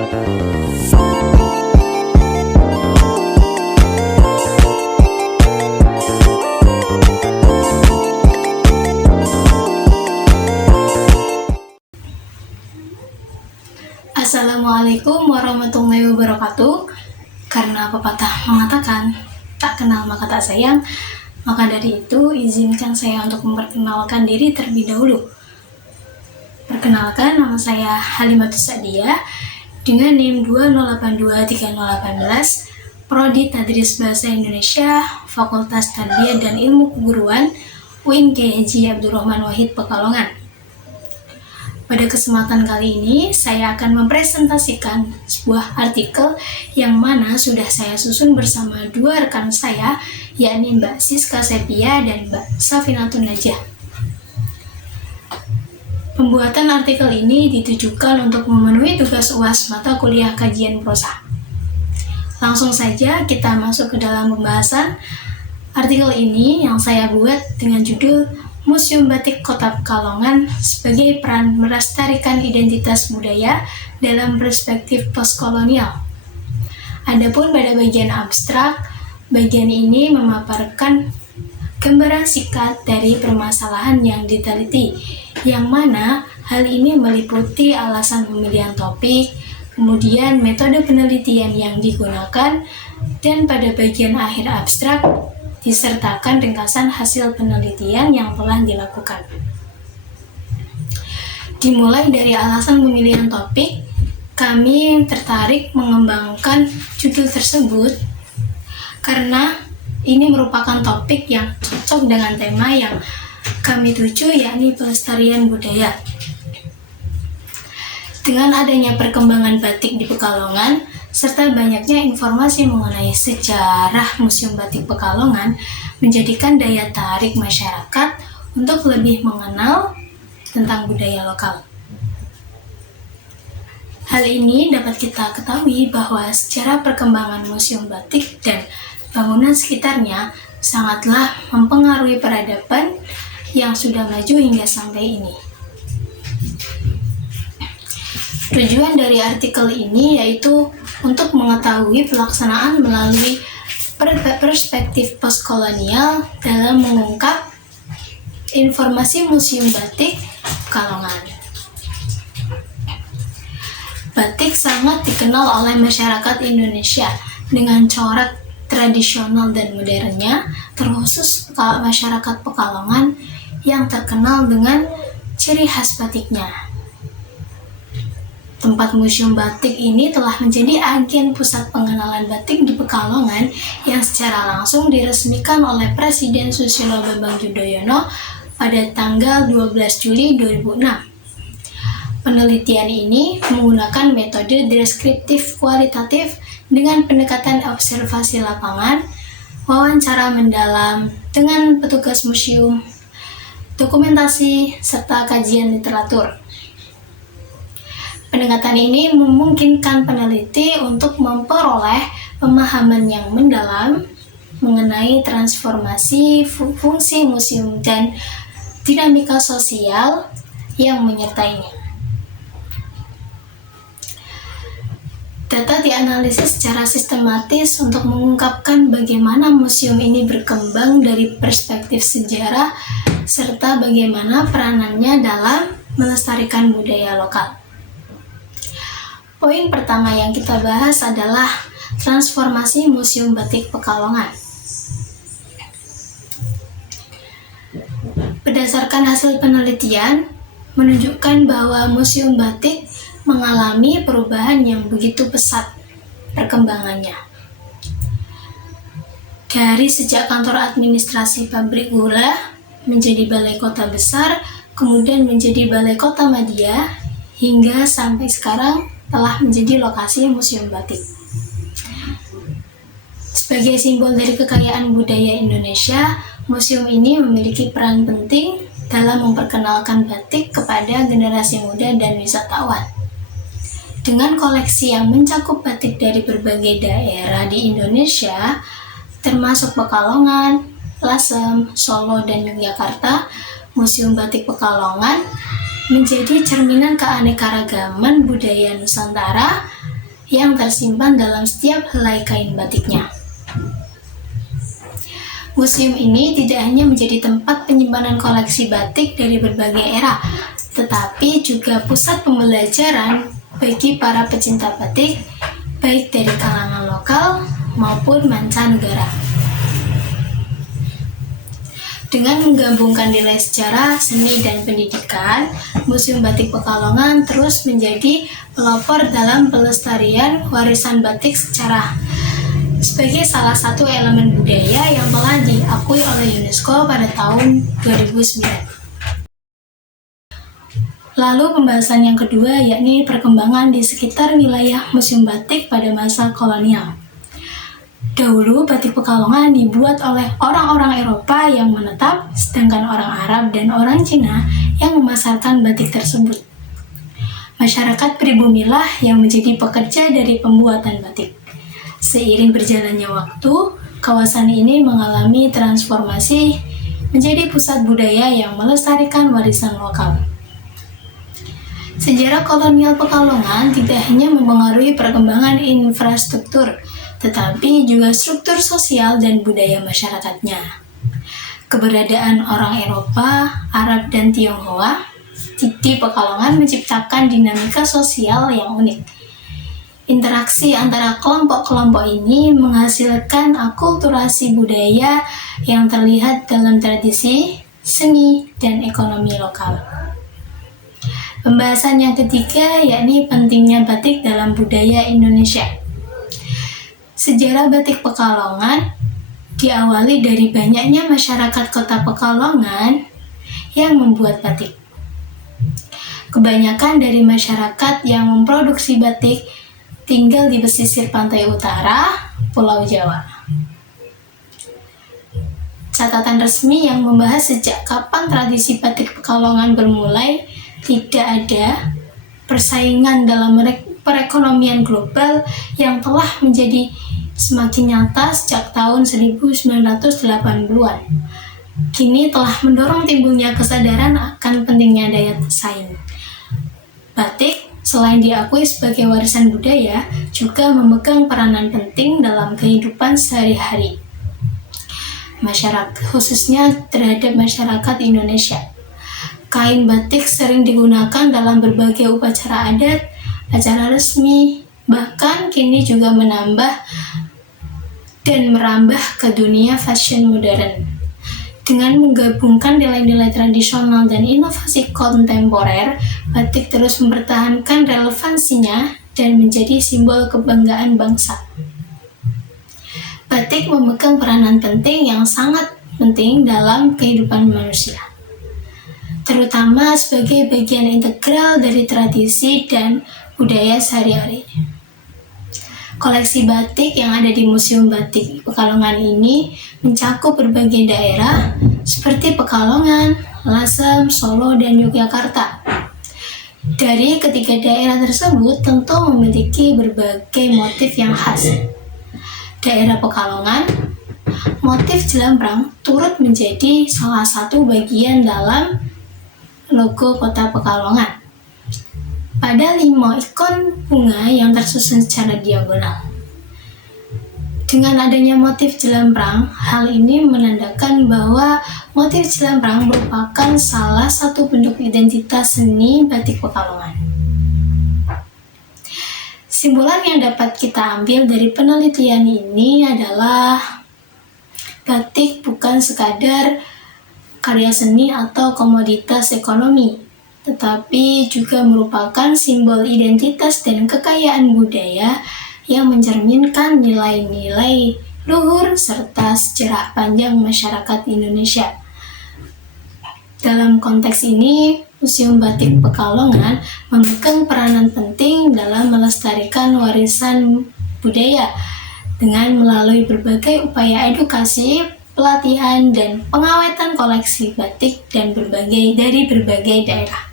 Assalamualaikum warahmatullahi wabarakatuh. Karena pepatah mengatakan tak kenal maka tak sayang, maka dari itu izinkan saya untuk memperkenalkan diri terlebih dahulu. Perkenalkan, nama saya Halimatus Sa'diyah dengan NIM 2082318, Prodi Tadris Bahasa Indonesia, Fakultas Tarbiyah dan Ilmu Keguruan, UIN Kiai Haji Abdurrahman Wahid Pekalongan. Pada kesempatan kali ini, saya akan mempresentasikan sebuah artikel yang mana sudah saya susun bersama dua rekan saya, yakni Mbak Siska Sepia dan Mbak Safinatun Najah. Pembuatan artikel ini ditujukan untuk memenuhi tugas UAS mata kuliah kajian prosa. Langsung saja kita masuk ke dalam pembahasan. Artikel ini yang saya buat dengan judul Museum Batik Kota Pekalongan sebagai peran melestarikan identitas budaya dalam perspektif postkolonial. Adapun pada bagian abstrak, bagian ini memaparkan gambaran singkat dari permasalahan yang diteliti, yang mana hal ini meliputi alasan pemilihan topik, kemudian metode penelitian yang digunakan, dan pada bagian akhir abstrak disertakan ringkasan hasil penelitian yang telah dilakukan. Dimulai dari alasan pemilihan topik, kami tertarik mengembangkan judul tersebut karena ini merupakan topik yang cocok dengan tema yang kami tuju, yakni pelestarian budaya. Dengan adanya perkembangan batik di Pekalongan, serta banyaknya informasi mengenai sejarah Museum Batik Pekalongan menjadikan daya tarik masyarakat untuk lebih mengenal tentang budaya lokal. Hal ini dapat kita ketahui bahwa sejarah perkembangan Museum Batik dan bangunan sekitarnya sangatlah mempengaruhi peradaban yang sudah maju hingga sampai ini. Tujuan dari artikel ini yaitu untuk mengetahui pelaksanaan melalui perspektif postkolonial dalam mengungkap informasi Museum Batik Pekalongan. Batik sangat dikenal oleh masyarakat Indonesia dengan corak tradisional dan modernnya, terkhusus masyarakat Pekalongan yang terkenal dengan ciri khas batiknya. Tempat Museum Batik ini telah menjadi agen pusat pengenalan batik di Pekalongan yang secara langsung diresmikan oleh Presiden Susilo Bambang Yudhoyono pada tanggal 12 Juli 2006. Penelitian ini menggunakan metode deskriptif kualitatif dengan pendekatan observasi lapangan, wawancara mendalam dengan petugas museum, dokumentasi, serta kajian literatur. Pendekatan ini memungkinkan peneliti untuk memperoleh pemahaman yang mendalam mengenai transformasi fungsi museum dan dinamika sosial yang menyertainya. Data dianalisis secara sistematis untuk mengungkapkan bagaimana museum ini berkembang dari perspektif sejarah serta bagaimana peranannya dalam melestarikan budaya lokal. Poin pertama yang kita bahas adalah transformasi Museum Batik Pekalongan. Berdasarkan hasil penelitian, menunjukkan bahwa Museum Batik mengalami perubahan yang begitu pesat perkembangannya. Dari sejak kantor administrasi pabrik gula menjadi balai kota besar, kemudian menjadi balai kota madya, hingga sampai sekarang telah menjadi lokasi Museum Batik. Sebagai simbol dari kekayaan budaya Indonesia, museum ini memiliki peran penting dalam memperkenalkan batik kepada generasi muda dan wisatawan. Dengan koleksi yang mencakup batik dari berbagai daerah di Indonesia, termasuk Pekalongan, Lasem, Solo, dan Yogyakarta, Museum Batik Pekalongan menjadi cerminan keanekaragaman budaya Nusantara yang tersimpan dalam setiap helai kain batiknya. Museum ini tidak hanya menjadi tempat penyimpanan koleksi batik dari berbagai era, tetapi juga pusat pembelajaran bagi para pecinta batik, baik dari kalangan lokal maupun mancanegara. Dengan menggabungkan nilai sejarah, seni, dan pendidikan, Museum Batik Pekalongan terus menjadi pelopor dalam pelestarian warisan batik sebagai salah satu elemen budaya yang telah diakui oleh UNESCO pada tahun 2009. Lalu pembahasan yang kedua yakni perkembangan di sekitar wilayah Museum Batik pada masa kolonial. Dahulu batik Pekalongan dibuat oleh orang-orang Eropa yang menetap, sedangkan orang Arab dan orang Cina yang memasarkan batik tersebut. Masyarakat pribumilah yang menjadi pekerja dari pembuatan batik. Seiring berjalannya waktu, kawasan ini mengalami transformasi menjadi pusat budaya yang melestarikan warisan lokal. Sejarah kolonial Pekalongan tidak hanya mempengaruhi perkembangan infrastruktur, tetapi juga struktur sosial dan budaya masyarakatnya. Keberadaan orang Eropa, Arab, dan Tionghoa di Pekalongan menciptakan dinamika sosial yang unik. Interaksi antara kelompok-kelompok ini menghasilkan akulturasi budaya yang terlihat dalam tradisi, seni, dan ekonomi lokal. Pembahasan yang ketiga yakni pentingnya batik dalam budaya Indonesia. Sejarah batik Pekalongan diawali dari banyaknya masyarakat kota Pekalongan yang membuat batik. Kebanyakan dari masyarakat yang memproduksi batik tinggal di pesisir pantai utara, Pulau Jawa. Catatan resmi yang membahas sejak kapan tradisi batik Pekalongan bermulai tidak ada persaingan dalam perekonomian global yang telah menjadi semakin nyata sejak tahun 1980-an. Kini telah mendorong timbulnya kesadaran akan pentingnya daya saing. Batik selain diakui sebagai warisan budaya, juga memegang peranan penting dalam kehidupan sehari-hari masyarakat, khususnya terhadap masyarakat Indonesia. Kain batik sering digunakan dalam berbagai upacara adat, acara resmi, bahkan kini juga menambah dan merambah ke dunia fashion modern. Dengan menggabungkan nilai-nilai tradisional dan inovasi kontemporer, batik terus mempertahankan relevansinya dan menjadi simbol kebanggaan bangsa. Batik memegang peranan penting yang sangat penting dalam kehidupan manusia, terutama sebagai bagian integral dari tradisi dan budaya sehari-hari. Koleksi batik yang ada di Museum Batik Pekalongan ini mencakup berbagai daerah seperti Pekalongan, Lasem, Solo, dan Yogyakarta. Dari ketiga daerah tersebut tentu memiliki berbagai motif yang khas. Daerah Pekalongan, motif jelambrang turut menjadi salah satu bagian dalam logo kota Pekalongan. Pada 5 ikon bunga yang tersusun secara diagonal. Dengan adanya motif jelambrang, hal ini menandakan bahwa motif jelambrang merupakan salah satu bentuk identitas seni batik Pekalongan. Simbolan yang dapat kita ambil dari penelitian ini adalah batik bukan sekadar karya seni atau komoditas ekonomi, tetapi juga merupakan simbol identitas dan kekayaan budaya yang mencerminkan nilai-nilai luhur serta sejarah panjang masyarakat Indonesia. Dalam konteks ini, Museum Batik Pekalongan memegang peranan penting dalam melestarikan warisan budaya dengan melalui berbagai upaya edukasi, pelatihan, dan pengawetan koleksi batik dari berbagai daerah.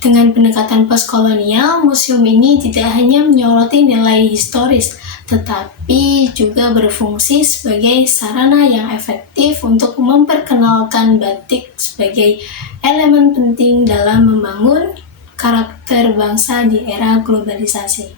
Dengan pendekatan postkolonial, museum ini tidak hanya menyoroti nilai historis, tetapi juga berfungsi sebagai sarana yang efektif untuk memperkenalkan batik sebagai elemen penting dalam membangun karakter terbangsa di era globalisasi.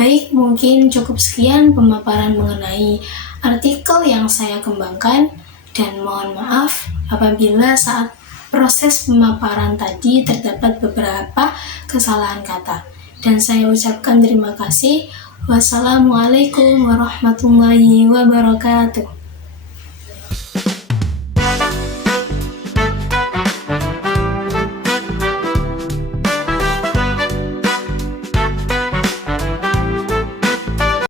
Baik, mungkin cukup sekian pemaparan mengenai artikel yang saya kembangkan, dan mohon maaf apabila saat proses pemaparan tadi terdapat beberapa kesalahan kata. Dan saya ucapkan terima kasih. Wassalamualaikum warahmatullahi wabarakatuh.